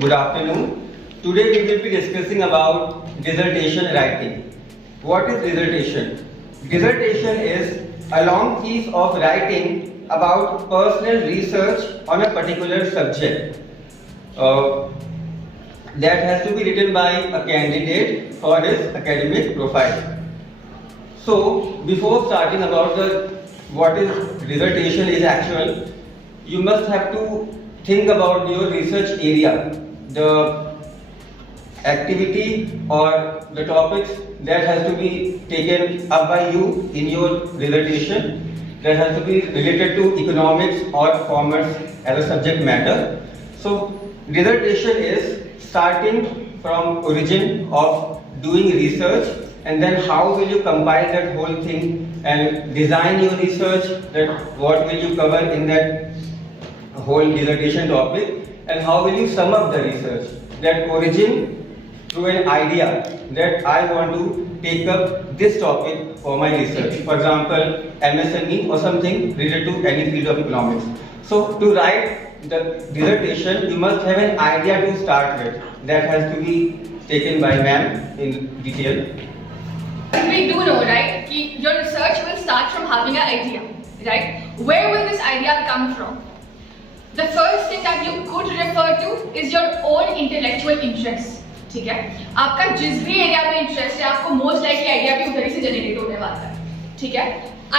Good afternoon. Today we will be discussing about dissertation writing. What is dissertation? Dissertation is a long piece of writing about personal research on a particular subject. That has to be written by a candidate for his academic profile. So, before starting about what is dissertation is actual, you must have to think about your research area, the activity or the topics that has to be taken up by you in your dissertation, that has to be related to economics or commerce as a subject matter. So dissertation is starting from origin of doing research, and then how will you compile that whole thing and design your research, that what will you cover in that whole dissertation topic, and how will you sum up the research, that origin through an idea that I want to take up this topic for my research, for example MSME or something related to any field of economics. So to write the dissertation you must have an idea to start with, that has to be taken by ma'am in detail. We do know, right, that your research will start from having an idea, right? Where will this idea come from? The first thing that you could refer to is your own intellectual interest. ठीक है, आपका जिस भी area में interest है आपको most likely idea भी उधर ही से जनरेट होने वाला है. ठीक है,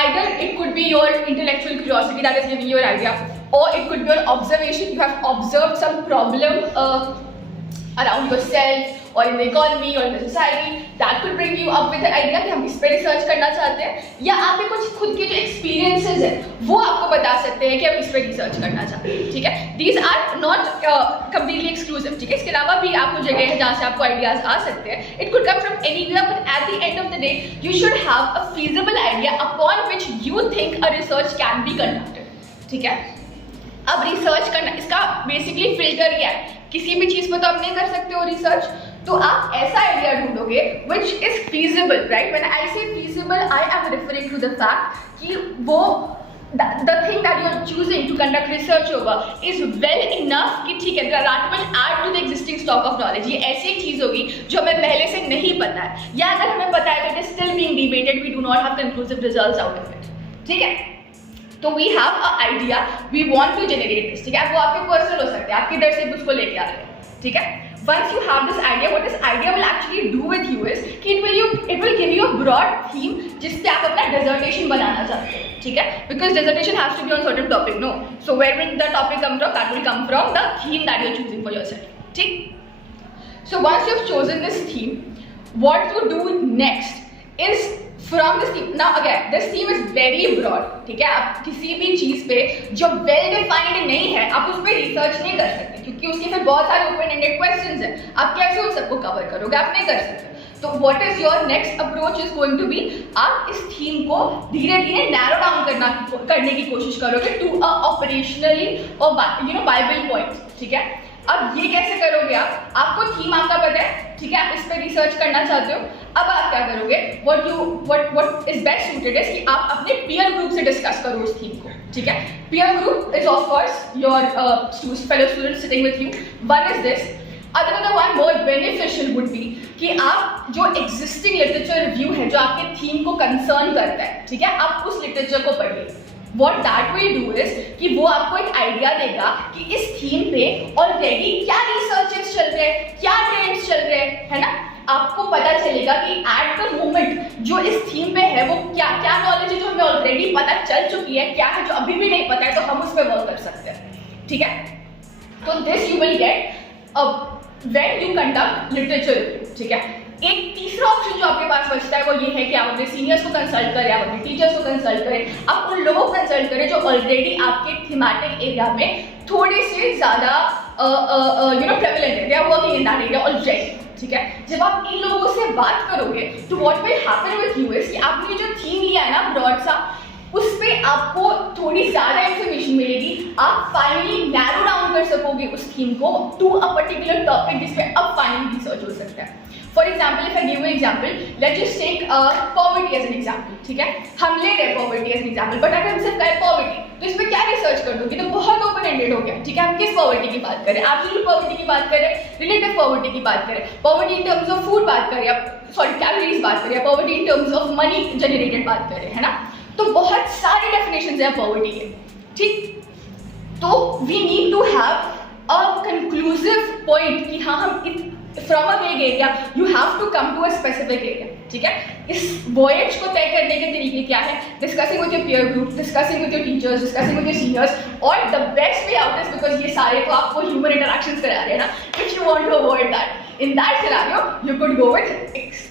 either it could be your intellectual curiosity that is giving you an idea, or it could be your observation. You have observed some problem around yourself or in the economy or in the society, that could bring you up with the idea कि हम इस पे research करना चाहते हैं, या आपके कुछ खुद के जो एक्सपीरियंसेस हैं वो आपको बता सकते हैं कि हम इस पे रिसर्च करना चाहते हैं. ठीक है, these are not completely exclusive. ठीक है, इसके अलावा भी आपको जगह है जहाँ से आपको आइडियाज आ सकते हैं. It could come from anywhere, but at the end of the day you should have a feasible idea upon which you think a research can be conducted. ठीक है, अब रिसर्च करना, इसका बेसिकली फिल्टर क्या है? किसी भी चीज पर तो आप नहीं कर सकते हो रिसर्च, तो आप ऐसा idea ढूंढोगे which is feasible, right? When I say feasible, I am referring to the fact कि वो the thing that you are choosing to conduct research over is well enough कि ठीक है, that will add to the existing stock of knowledge. ये ऐसी एक चीज होगी जो हमें पहले से नहीं पता है, या अगर हमें पता है तो it is still being debated, we do not have conclusive results out of it. ठीक है, तो we have a idea, we want to generate this. ठीक है, वो आपके पर्सनल हो सकते हैं, आप किधर से भी उसको लेके आ रहे हैं. ठीक है, once you have this idea, what this idea will actually do with you is कि it will give you a broad theme जिस पे आप अपना dissertation बनाना चाहते हैं. ठीक है, because dissertation has to be on certain topic, no? So where will the topic come from? That will come from the theme that you are choosing for yourself. ठीक, so once you have chosen this theme, what you do next is from this theme. Now again, this theme is very broad. ठीक है, आप किसी भी चीज पे जो well defined नहीं है आप उस पे रिसर्च नहीं कर सकते, क्योंकि उसके फिर बहुत सारे ओपन एंडेड क्वेश्चंस हैं. आप कैसे उन सबको कवर करोगे? आप नहीं कर सकते. तो what is your next approach is going to be, आप इस थीम को धीरे धीरे नैरो डाउन करने की कोशिश करोगे टू अ ऑपरेशनली और वाइबल पॉइंट्स. ठीक है, अब ये कैसे करोगे? आपको थीम आपका पता है, ठीक है, आप इस पे रिसर्च करना चाहते हो. अब आप क्या करोगे? what is best suited is कि आप अपने पीयर ग्रुप से डिस्कस करो उस थीम को. ठीक है, peer group is of course your fellow students sitting with you. One is this. Another one more beneficial would be कि आप जो existing literature review है जो आपके थीम को कंसर्न करता है, ठीक है, आप उस लिटरेचर को पढ़िए. What that will do is कि वो आपको एक आइडिया देगा कि इस थीम पे ऑलरेडी क्या रिसर्चेस चल रहे हैं, क्या ट्रेंड्स चल रहे हैं, है ना. आपको पता चलेगा कि एट द मोमेंट जो इस थीम पे है वो क्या क्या नॉलेज है जो हमें ऑलरेडी पता चल चुकी है, क्या है जो अभी भी नहीं पता है, तो हम उस पर वर्क कर सकते हैं. ठीक है, तो this you will get when you conduct literature review. ठीक है, एक तीसरा ऑप्शन जो आपके पास बचता है वो ये है कि आप अपने सीनियर्स को कंसल्ट करें, आप अपने टीचर्स को कंसल्ट करें, आप उन लोगों को कंसल्ट करें जो ऑलरेडी आपके थीमेटिक एरिया में थोड़े से ज़्यादा प्रेवलेंट है, they are working in that area already. ठीक है, जब आप इन लोगों से बात करोगे तो what will happen with you is कि आपने जो थीम लिया है ना ब्रॉड सा, उस पे आपको थोड़ी ज़्यादा इन्फॉर्मेशन मिलेगी, आप फाइनली नैरो डाउन कर सकोगे उस थीम को टू अ पर्टिकुलर टॉपिक जिस पे अब फाइनली रिसर्च हो सकता है। For example, if I give you example, let's just take poverty as an example, ठीक है, हम ले रहे हैं poverty as an example, but अगर हम सिर्फ करें पॉवर्टी तो इसमें क्या रिसर्च कर दूंगी, तो बहुत ओपन एंडेड हो गया, ठीक है। हम किस पॉवर्टी की बात करें, एब्सोल्यूट पॉवर्टी की बात करें, रिलेटिव पॉवर्टी की बात करें, poverty in terms of food बात करें, सॉरी कैलोरीज बात करें, poverty in terms of money generated बात करें, है ना। तो बहुत सारी डेफिनेशंस हैं पॉवर्टी के, ठीक। तो we need to have a conclusive point कि हाँ हम from a vague area you have to come to a specific area, ठीक है। इस वॉयज को तय करने के तरीके क्या है, discussing with your peer group, discussing with your teachers, discussing with your seniors, और the best way out is, because ये सारे तो आपको ह्यूमन इंटरेक्शंस करा रहे हैं ना, if you want to avoid that, in that scenario you could go with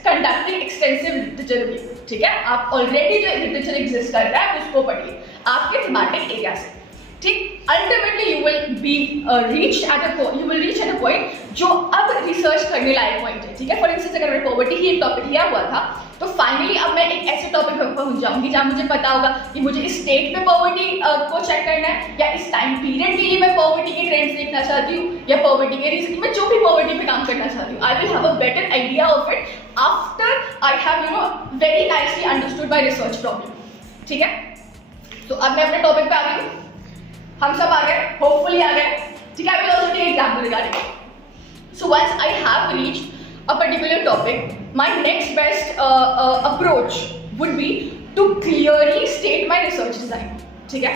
conducting extensive literature review, ठीक है। आप ऑलरेडी जो लिटरेचर एग्जिस्ट कर रहा है उसको पढ़िए आपके थीमेटिक एरिया से, ठीक। Ultimately you will be reach at a point जो अब रिसर्च करने लायक पॉइंट है, ठीक है। फॉर इंस्टेंस अगर मैं पॉवर्टी ही एक टॉपिक लिया हुआ था, तो फाइनली अब मैं एक ऐसे टॉपिक पर पहुंच जाऊंगी जहां मुझे पता होगा कि मुझे इस स्टेट पे पॉवर्टी को चेक करना है, या इस टाइम पीरियड के लिए मैं पॉवर्टी के ट्रेंड्स देखना चाहती हूँ, या पॉवर्टी के रीजन में जो भी पॉवर्टी पे काम करना चाहती हूँ। I will have a better idea of it after I have very nicely understood by research problem, ठीक है। तो अब मैं अपने टॉपिक पे आ गई हूँ, हम सब आ गए, होपफुली आ गए, ठीक है। I will also take example regarding it. So once I have reached a particular topic, my next best approach would be to clearly state my research design, ठीक है।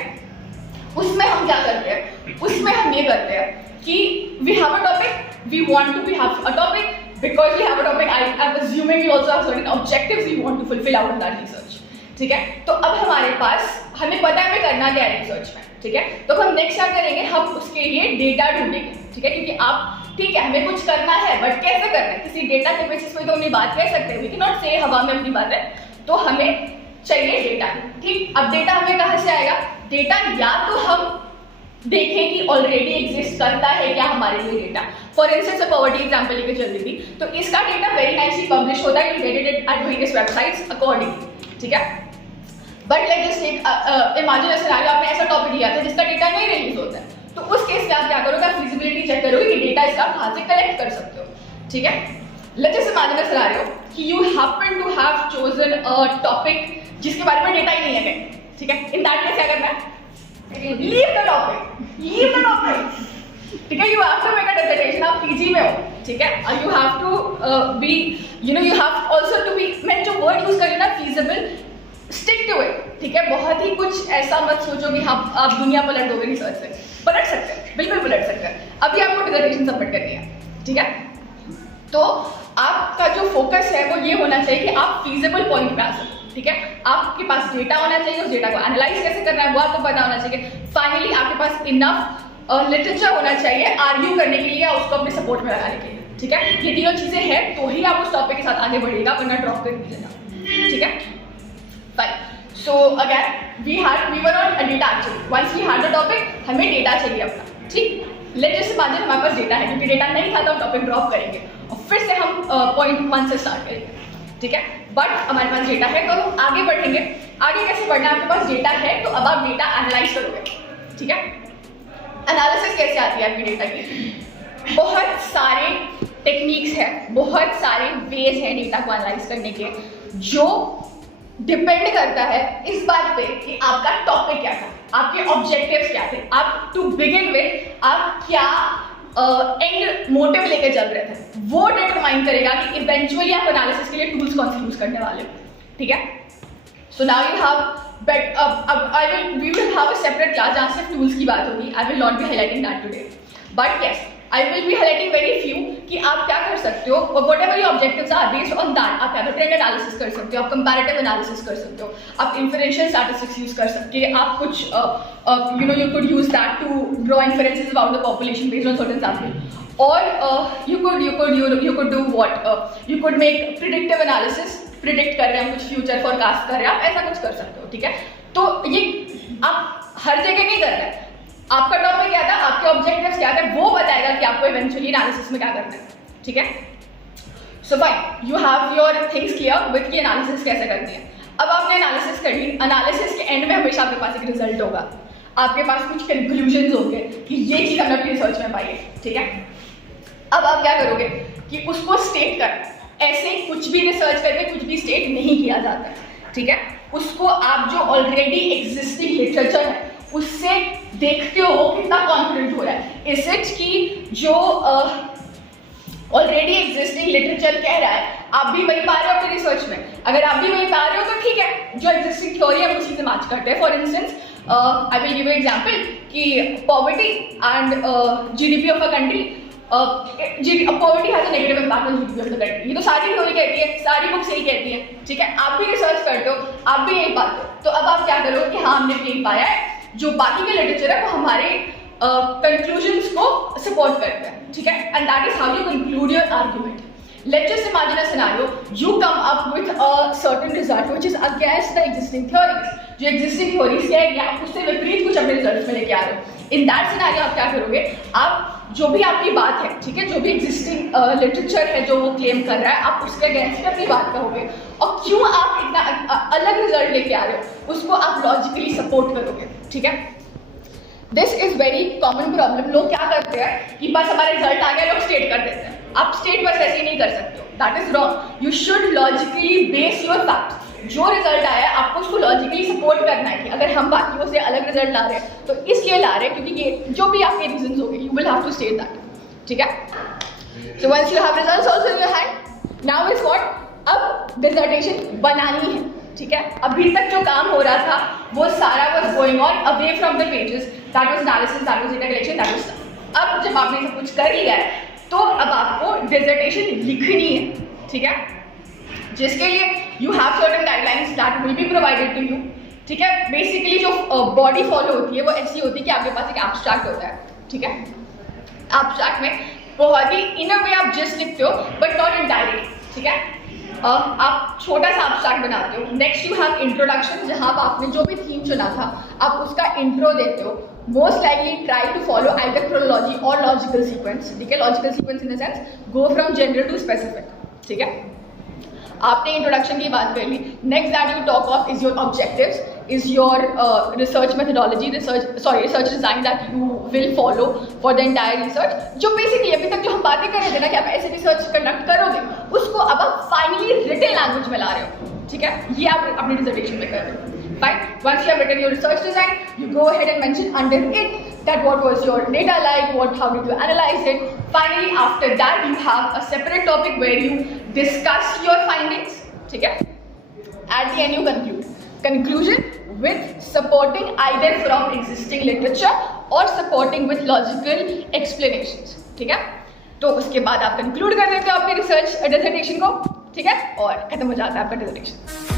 उसमें हम क्या करते हैं, उसमें हम ये करते हैं कि we have a topic, we want to have a topic, because we have a topic, I am assuming we also have certain objectives we want to fulfill out of that research, ठीक है। तो अब हमारे पास, हमें पता है हमें करना क्या है रिसर्च में, ठीक है। तो हम नेक्स्ट क्या करेंगे, हम उसके लिए डेटा ढूंढेंगे, ठीक है, क्योंकि आप, ठीक है, हमें कुछ करना है, बट कैसे करना है, किसी डेटा के बेसिस पे तो अपनी बात कह सकते हैं, वी कैन नॉट से हवा में अपनी बात है, तो हमें चाहिए डेटा, ठीक। अब डेटा हमें कहाँ से आएगा, डेटा या तो हम देखें कि ऑलरेडी एग्जिस्ट करता है क्या हमारे लिए data. For instance poverty example लेके चल रही थी, तो इसका डेटा वेरी नाइसली पब्लिश होता है, you get it at various websites accordingly, ठीक है। But let just take imagine a scenario, आपने ऐसा टॉपिक लिया था जिसका डेटा नहीं रिलीज होता है, तो उस केस में आप क्या करोगे, आप फिजिबिलिटी चेक करोगे कि डेटा इसका कहाँ से कलेक्ट कर सकते हो, ठीक है। Let's just imagine a scenario कि you happen to have chosen a topic जिसके बारे में डेटा ही नहीं है कहीं, ठीक है। इन दैट केस क्या करना है, लीव द टॉपिक, ठीक है। You have to make a dissertation, आप पीजी में हो, ठीक है, और you have to be, you have also to be, मैं जो वर्ड यूज करी ना, फीजिबल, स्टिक टू इट, ठीक है। बहुत ही कुछ ऐसा मत सोचो कि हाँ आप दुनिया पलट दोगे रिसर्च से, पलट सकते हैं, बिल्कुल पलट सकते हैं। अभी आपको डिसर्टेशन सबमिट करनी है, ठीक है। तो आपका जो फोकस है वो ये होना चाहिए कि आप फीजिबल पॉइंट पे आ सको, ठीक है। आपके पास डेटा होना चाहिए, उस डेटा को एनालाइज कैसे करना है वो आपको पता होना चाहिए। फाइनली आपके पास इनफ लिटरेचर होना चाहिए आर्ग्यू करने के लिए या उसको अपने सपोर्ट में लगाने के लिए, ठीक है। ये तीनों चीजें हैं तो ही आप उस टॉपिक के साथ आगे बढ़िएगा, वरना ड्रॉप कर दीजिएगा, ठीक है। Fine. So again, we were on a data actually. Once we had the topic, हमें डेटा चाहिए अपना, ठीक। Let's just imagine हमारे पास डेटा है, क्योंकि डेटा नहीं था तो हम टॉपिक ड्रॉप करेंगे और फिर से हम पॉइंट 1 से स्टार्ट करेंगे, ठीक है। बट हमारे पास डेटा है तो हम आगे बढ़ेंगे। आगे कैसे बढ़ना है, आपके पास डेटा है तो अब आप डेटा एनालाइज करोगे, ठीक है। एनालिसिस कैसे आती है आपकी डेटा की, बहुत सारे टेक्निक्स हैं, बहुत सारे वेज हैं डेटा को एनालाइज करने के, जो डिपेंड करता है इस बात पे कि आपका टॉपिक क्या था, आपके ऑब्जेक्टिव्स क्या थे, आप टू बिगिन विद आप क्या एंड मोटिव लेके चल रहे थे, वो डिटरमाइन करेगा कि इवेंचुअली आप एनालिसिस के लिए टूल्स कौन से यूज करने वाले हो, ठीक है। So now you have we will have a separate class जहाँ सिर्फ टूल्स की बात होगी। I will not be highlighting that today, but yes I will be highlighting very few कि आप क्या कर सकते हो, और whatever your objectives are based on that आप क्या ट्रेंड एनालिसिस कर सकते हो, आप कंपैरेटिव एनालिसिस कर सकते हो, आप इन्फरेंशियल स्टैटिस्टिक्स यूज कर सकते हैं, आप कुछ you could use that to draw inferences about the population based on certain sample, or you could do what you could make predictive analysis, predict कर रहे हैं हम कुछ फ्यूचर फोरकास्ट कर रहे हैं, आप ऐसा कुछ कर सकते हो, ठीक है। तो ये आप हर जगह नहीं कर रहे हैं, आपका टॉपिक क्या था, आपके ऑब्जेक्टिव्स क्या थे, वो बताएगा कि आपको इवेंचुअली एनालिसिस में क्या करना है, ठीक है। So fine, you have your things clear with की एनालिसिस कैसे करनी है। अब आपने एनालिसिस कर ली, एनालिसिस के एंड में हमेशा आपके पास एक रिजल्ट होगा, आपके पास कुछ कंक्लूजन्स होंगे कि ये चीज़ हमने अपनी रिसर्च में पाई है, ठीक है। अब आप क्या करोगे कि उसको स्टेट कर, ऐसे कुछ भी रिसर्च करके कुछ भी स्टेट नहीं किया जाता, ठीक है। उसको आप जो ऑलरेडी एग्जिस्टिंग लिटरेचर है उससे देखते हो कितना कॉन्फिडेंट हो रहा है। इज इट कि जो ऑलरेडी एग्जिस्टिंग लिटरेचर कह रहा है आप भी वही पा रहे हो अपने रिसर्च में, अगर आप भी वही पा रहे हो तो ठीक है, जो एग्जिस्टिंग थ्योरी है उसी से मैच करते हैं। For instance I will give you example कि poverty and GDP of a country, poverty has a negative impact on GDP of the country, ये तो सारी थ्योरी कहती है, सारी बुक्स यही कहती है, ठीक है। आप भी रिसर्च करते हो, आप भी यही पाते हो, तो अब आप क्या करो कि हाँ हमने यही पाया है, जो बाकी के लिटरेचर है वो हमारे कंक्लूजन्स को सपोर्ट करते हैं, ठीक है। And that is how you conclude your argument. Let's just imagine a scenario, you come up with a certain result which is against the existing theories, जो existing theories कह रही है आप उससे विपरीत कुछ अपने रिजल्ट्स में लेके आ रहे हो। In that scenario आप क्या करोगे, आप जो भी आपकी बात है, ठीक है, जो भी existing लिटरेचर है जो वो क्लेम कर रहा है, आप उसके अगेंस्ट अपनी बात कहोगे, और क्यों आप इतना अलग रिजल्ट लेके आ रहे हो उसको आप लॉजिकली सपोर्ट करोगे, ठीक है। This is very common problem. लोग क्या करते हैं कि बस हमारा रिजल्ट आ गया, लोग स्टेट कर देते हैं। आप स्टेट बस ऐसे ही नहीं कर सकते हो, that is wrong. You should logically base your facts. जो रिजल्ट आया है आपको उसको लॉजिकली सपोर्ट करना है कि अगर हम बाकियों से अलग रिजल्ट ला रहे हैं तो इसलिए ला रहे हैं क्योंकि ये जो भी आपके रीजंस होंगे you will have to state that, ठीक है। So once you have results also in your hand, now is what, अब डिसर्टेशन बनानी है, ठीक है। अभी तक जो काम हो रहा था वो सारा was going on away from the pages, that was analysis, that was data collection, that was. अब जब आपने सब कुछ कर लिया है तो अब आपको डिसर्टेशन लिखनी है, ठीक है, जिसके लिए you have certain guidelines that will be provided to you, ठीक है। बेसिकली जो बॉडी फॉलो होती है वो ऐसी होती है कि आपके पास एक एब्स्ट्रैक्ट होता है, ठीक है। एब्स्ट्रैक्ट में बहुत ही इन अ वे आप जस्ट लिखते हो बट नॉट इनडायरेक्टली, ठीक है। आप छोटा सा एब्स्ट्रैक्ट बनाते हो। नेक्स्ट यू हैव इंट्रोडक्शन, जहाँ आपने जो भी थीम चुना था आप उसका इंट्रो देते हो। Most likely try to follow either chronology और लॉजिकल सीक्वेंस, ठीक है। Logical sequence in the sense go from general to specific, ठीक है। आपने इंट्रोडक्शन की बात कर ली। Next that you talk of is your objectives, is your research methodology, research design that you will follow for the entire research. जो basically अभी तक जो हम बातें कर रहे थे ना कि आप ऐसे रिसर्च कंडक्ट करोगे, उसको अब आप फाइनली रिटन लैंग्वेज में ला रहे हो, ठीक है। ये आप अपनी डिसर्टेशन में कर रहे हो। Fine. Once you have written your research design, you go ahead and mention under it that what was your data like, how did you analyze it. Finally, after that, you have a separate topic where you discuss your findings. ठीक है? At the end, you conclude. Conclusion with supporting either from existing literature or supporting with logical explanations. ठीक है? तो उसके बाद आप conclude कर देते हो आपके research dissertation को, ठीक है? और खत्म हो जाता है आपका dissertation.